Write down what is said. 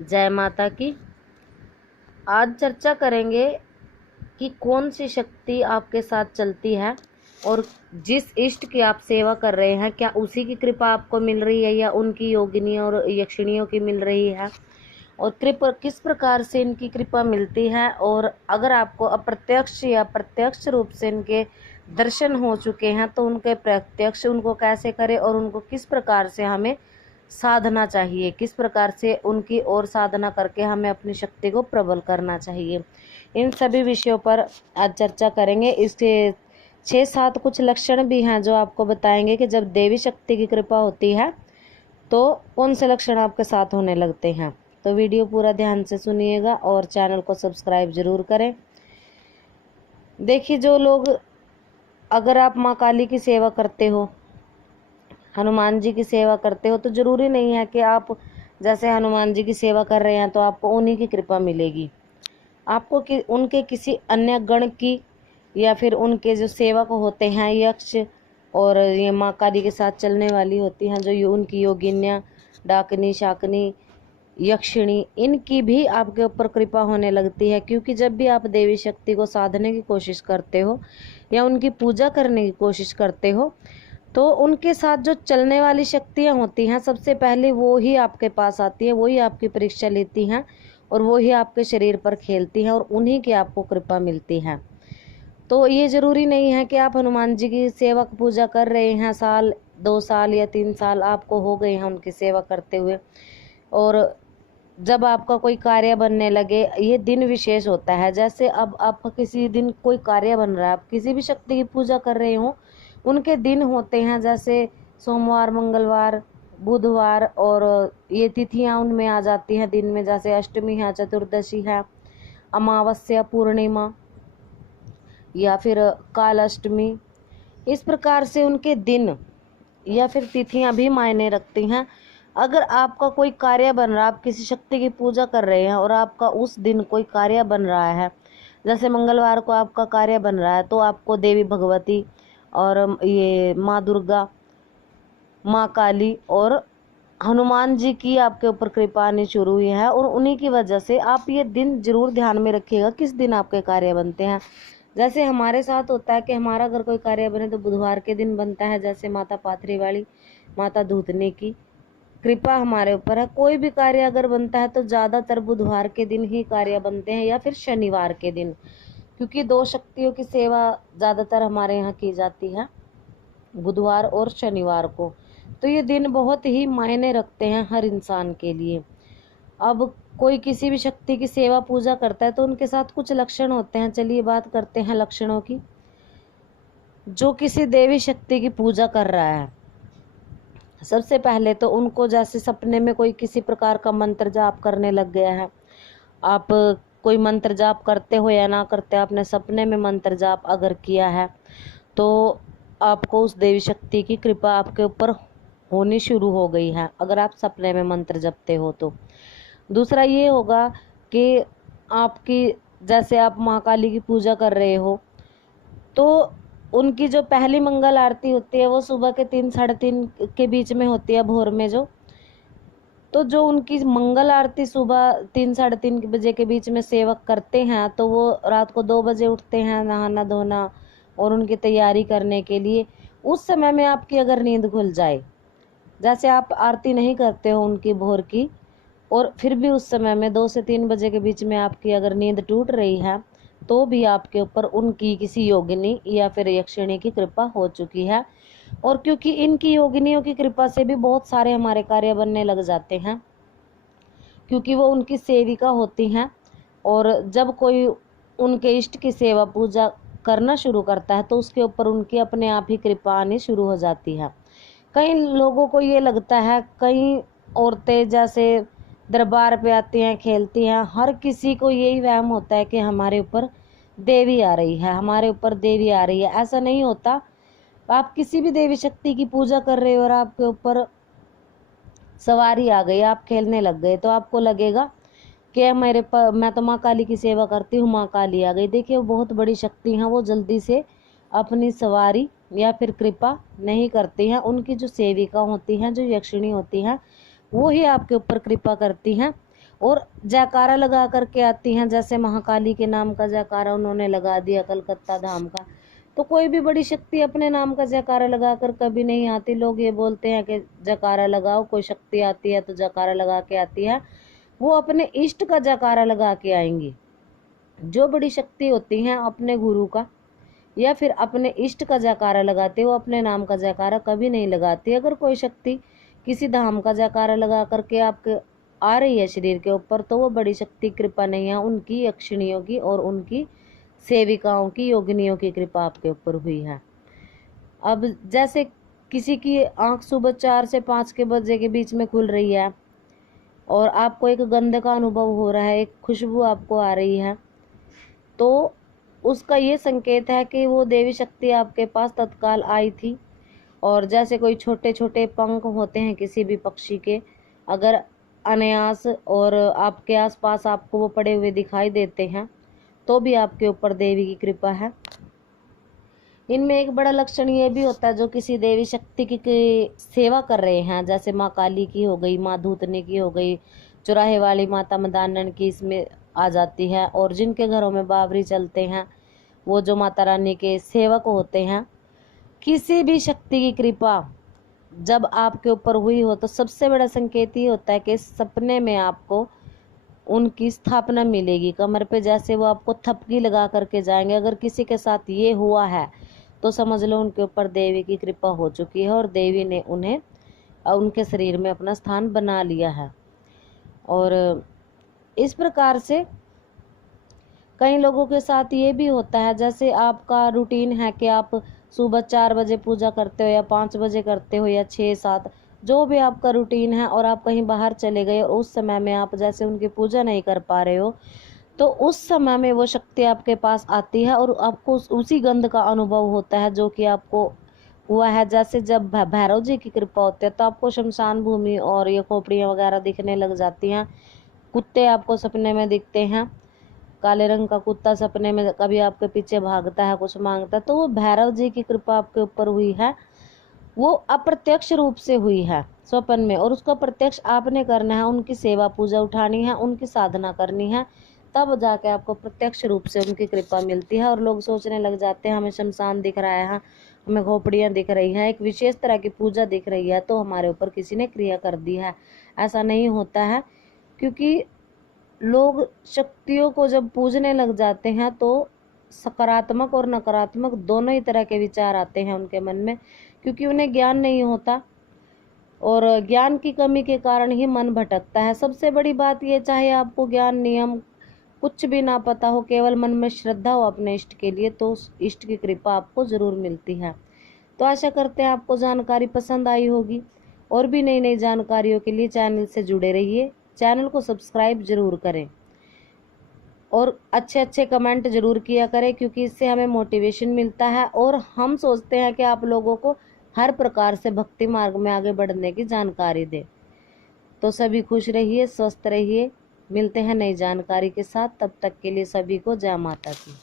जय माता की। आज चर्चा करेंगे कि कौन सी शक्ति आपके साथ चलती है और जिस इष्ट की आप सेवा कर रहे हैं क्या उसी की कृपा आपको मिल रही है या उनकी योगिनियों और यक्षिणियों की मिल रही है, और कृपा किस प्रकार से इनकी कृपा मिलती है, और अगर आपको अप्रत्यक्ष या प्रत्यक्ष रूप से इनके दर्शन हो चुके हैं तो उनके प्रत्यक्ष उनको कैसे करें और उनको किस प्रकार से हमें साधना चाहिए, किस प्रकार से उनकी ओर साधना करके हमें अपनी शक्ति को प्रबल करना चाहिए। इन सभी विषयों पर आज चर्चा करेंगे। इसके 6-7 कुछ लक्षण भी हैं जो आपको बताएंगे कि जब देवी शक्ति की कृपा होती है तो कौन से लक्षण आपके साथ होने लगते हैं। तो वीडियो पूरा ध्यान से सुनिएगा और चैनल को सब्सक्राइब जरूर करें। देखिए, जो लोग, अगर आप माँ काली की सेवा करते हो, हनुमान जी की सेवा करते हो, तो जरूरी नहीं है कि आप जैसे हनुमान जी की सेवा कर रहे हैं तो आपको उन्हीं की कृपा मिलेगी। आपको उनके किसी अन्य गण की या फिर उनके जो सेवक होते हैं यक्ष और ये माँ काली के साथ चलने वाली होती हैं जो उनकी योगिनियाँ, डाकनी, शाकनी, यक्षिणी, इनकी भी आपके ऊपर कृपा होने लगती है। क्योंकि जब भी आप देवी शक्ति को साधने की कोशिश करते हो या उनकी पूजा करने की कोशिश करते हो तो उनके साथ जो चलने वाली शक्तियाँ होती हैं सबसे पहले वो ही आपके पास आती है, वो ही आपकी परीक्षा लेती हैं और वो ही आपके शरीर पर खेलती हैं और उन्हीं की आपको कृपा मिलती है। तो ये ज़रूरी नहीं है कि आप हनुमान जी की सेवा पूजा कर रहे हैं, साल 2 साल या 3 साल आपको हो गए हैं उनकी सेवा करते हुए, और जब आपका कोई कार्य बनने लगे, ये दिन विशेष होता है। जैसे अब आपका किसी दिन कोई कार्य बन रहा है, आप किसी भी शक्ति की पूजा कर रहे हो, उनके दिन होते हैं, जैसे सोमवार, मंगलवार, बुधवार, और ये तिथियां उनमें आ जाती हैं दिन में, जैसे अष्टमी है, चतुर्दशी है, अमावस्या, पूर्णिमा या फिर काल अष्टमी। इस प्रकार से उनके दिन या फिर तिथियां भी मायने रखती हैं। अगर आपका कोई कार्य बन रहा है, आप किसी शक्ति की पूजा कर रहे हैं और आपका उस दिन कोई कार्य बन रहा है, जैसे मंगलवार को आपका कार्य बन रहा है, तो आपको देवी भगवती और ये माँ दुर्गा, माँ काली और हनुमान जी की आपके ऊपर कृपा आनी शुरू हुई है, और उन्हीं की वजह से आप ये दिन जरूर ध्यान में रखिएगा किस दिन आपके कार्य बनते हैं। जैसे हमारे साथ होता है कि हमारा अगर कोई कार्य बने तो बुधवार के दिन बनता है, जैसे माता पाथरी वाली, माता धूतनी की कृपा हमारे ऊपर है। कोई भी कार्य अगर बनता है तो ज़्यादातर बुधवार के दिन ही कार्य बनते हैं या फिर शनिवार के दिन, क्योंकि 2 शक्तियों की सेवा ज़्यादातर हमारे यहाँ की जाती है, बुधवार और शनिवार को। तो ये दिन बहुत ही मायने रखते हैं हर इंसान के लिए। अब कोई किसी भी शक्ति की सेवा पूजा करता है तो उनके साथ कुछ लक्षण होते हैं। चलिए बात करते हैं लक्षणों की। जो किसी देवी शक्ति की पूजा कर रहा है, सबसे पहले तो उनको जैसे सपने में कोई किसी प्रकार का मंत्र जाप करने लग गया है, आप कोई मंत्र जाप करते हो या ना करते हो, आपने सपने में मंत्र जाप अगर किया है तो आपको उस देवी शक्ति की कृपा आपके ऊपर होनी शुरू हो गई है, अगर आप सपने में मंत्र जपते हो तो। दूसरा ये होगा कि आपकी, जैसे आप माँ काली की पूजा कर रहे हो तो उनकी जो पहली मंगल आरती होती है वो सुबह के 3-3:30 के बीच में होती है, भोर में तो जो उनकी मंगल आरती सुबह 3-3:30 बजे के बीच में सेवक करते हैं तो वो रात को 2 बजे उठते हैं नहाना धोना और उनकी तैयारी करने के लिए। उस समय में आपकी अगर नींद खुल जाए, जैसे आप आरती नहीं करते हो उनकी भोर की, और फिर भी उस समय में 2 से 3 बजे के बीच में आपकी अगर नींद टूट रही है तो भी आपके ऊपर उनकी किसी योगिनी या फिर यक्षिणी की कृपा हो चुकी है। और क्योंकि इनकी योगिनियों की कृपा से भी बहुत सारे हमारे कार्य बनने लग जाते हैं, क्योंकि वो उनकी सेविका होती हैं। और जब कोई उनके इष्ट की सेवा पूजा करना शुरू करता है तो उसके ऊपर उनकी अपने आप ही कृपा आनी शुरू हो जाती है। कई लोगों को ये लगता है, कई औरतें जैसे दरबार पे आती हैं, खेलती हैं, हर किसी को यही वहम होता है कि हमारे ऊपर देवी आ रही है, हमारे ऊपर देवी आ रही है। ऐसा नहीं होता। आप किसी भी देवी शक्ति की पूजा कर रहे हो और आपके ऊपर सवारी आ गई, आप खेलने लग गए, तो आपको लगेगा कि मैं तो माँ काली की सेवा करती हूँ, माँ काली आ गई। देखिए, वो बहुत बड़ी शक्ति हैं, वो जल्दी से अपनी सवारी या फिर कृपा नहीं करती हैं। उनकी जो सेविका होती हैं, जो यक्षिणी होती हैं, वो ही आपके ऊपर कृपा करती हैं। और जयकारा लगा करके आती हैं। जैसे महाकाली के नाम का जयकारा उन्होंने लगा दिया कलकत्ता धाम का। तो कोई भी बड़ी शक्ति अपने नाम का जयकारा लगाकर कभी नहीं आती। लोग ये बोलते हैं कि जयकारा लगाओ, कोई शक्ति आती है तो जयकारा लगा के आती है, वो अपने इष्ट का जयकारा लगा के आएंगी। जो बड़ी शक्ति होती हैं अपने गुरु का या फिर अपने इष्ट का जयकारा लगाते, वो अपने नाम का जयकारा कभी नहीं लगाती। अगर कोई शक्ति किसी धाम का जयकारा लगा करके आपके आ रही है शरीर के ऊपर, तो वो बड़ी शक्ति कृपा नहीं है उनकी यक्षिणियों की और उनकी सेविकाओं की, योगिनियों की कृपा आपके ऊपर हुई है। अब जैसे किसी की आंख सुबह 4 से 5 के बजे के बीच में खुल रही है और आपको एक गंध का अनुभव हो रहा है, एक खुशबू आपको आ रही है, तो उसका ये संकेत है कि वो देवी शक्ति आपके पास तत्काल आई थी। और जैसे कोई छोटे छोटे पंख होते हैं किसी भी पक्षी के, अगर अनायास और आपके आसपास आपको वो पड़े हुए दिखाई देते हैं, तो भी आपके ऊपर देवी की कृपा है। इनमें एक बड़ा लक्षण ये भी होता है, जो किसी देवी शक्ति की सेवा कर रहे हैं, जैसे माँ काली की हो गई, माँ धूतनी की हो गई, चौराहे वाली माता मदानन की इसमें आ जाती है। और जिनके घरों में बावरी चलते हैं, वो जो माता रानी के सेवक होते हैं, किसी भी शक्ति की कृपा जब आपके ऊपर हुई हो, तो सबसे बड़ा संकेत ये होता है कि सपने में आपको उनकी स्थापना मिलेगी कमर पे। जैसे वो आपको थपकी लगा करके जाएंगे। अगर किसी के साथ ये हुआ है तो समझ लो उनके ऊपर देवी की कृपा हो चुकी है और देवी ने उन्हें उनके शरीर में अपना स्थान बना लिया है। और इस प्रकार से कई लोगों के साथ ये भी होता है, जैसे आपका रूटीन है कि आप सुबह 4 बजे पूजा करते हो या 5 बजे करते हो या 6-7, जो भी आपका रूटीन है, और आप कहीं बाहर चले गए और उस समय में आप जैसे उनकी पूजा नहीं कर पा रहे हो, तो उस समय में वो शक्ति आपके पास आती है और आपको उसी गंध का अनुभव होता है जो कि आपको हुआ है। जैसे जब भैरव जी की कृपा होती है तो आपको शमशान भूमि और ये खोपड़ियाँ वगैरह दिखने लग जाती हैं। कुत्ते आपको सपने में दिखते हैं, काले रंग का कुत्ता सपने में कभी आपके पीछे भागता है, कुछ मांगता है, तो वो भैरव जी की कृपा आपके ऊपर हुई है। वो अप्रत्यक्ष रूप से हुई है स्वप्न में, और उसका प्रत्यक्ष आपने करना है, उनकी सेवा पूजा उठानी है, उनकी साधना करनी है, तब जाके आपको प्रत्यक्ष रूप से उनकी कृपा मिलती है। और लोग सोचने लग जाते हैं हमें शमशान दिख रहा है, हमें खोपड़ियाँ दिख रही हैं, एक विशेष तरह की पूजा दिख रही है, तो हमारे ऊपर किसी ने क्रिया कर दी है। ऐसा नहीं होता है, क्योंकि लोग शक्तियों को जब पूजने लग जाते हैं तो सकारात्मक और नकारात्मक दोनों ही तरह के विचार आते हैं उनके मन में, क्योंकि उन्हें ज्ञान नहीं होता और ज्ञान की कमी के कारण ही मन भटकता है। सबसे बड़ी बात ये, चाहे आपको ज्ञान नियम कुछ भी ना पता हो, केवल मन में श्रद्धा हो अपने इष्ट के लिए, तो उस इष्ट की कृपा आपको जरूर मिलती है। तो आशा करते हैं आपको जानकारी पसंद आई होगी। और भी नई नई जानकारियों के लिए चैनल से जुड़े रहिए, चैनल को सब्सक्राइब जरूर करें और अच्छे अच्छे कमेंट जरूर किया करें, क्योंकि इससे हमें मोटिवेशन मिलता है और हम सोचते हैं कि आप लोगों को हर प्रकार से भक्ति मार्ग में आगे बढ़ने की जानकारी दें। तो सभी खुश रहिए, स्वस्थ रहिए, मिलते हैं नई जानकारी के साथ। तब तक के लिए सभी को जय माता की।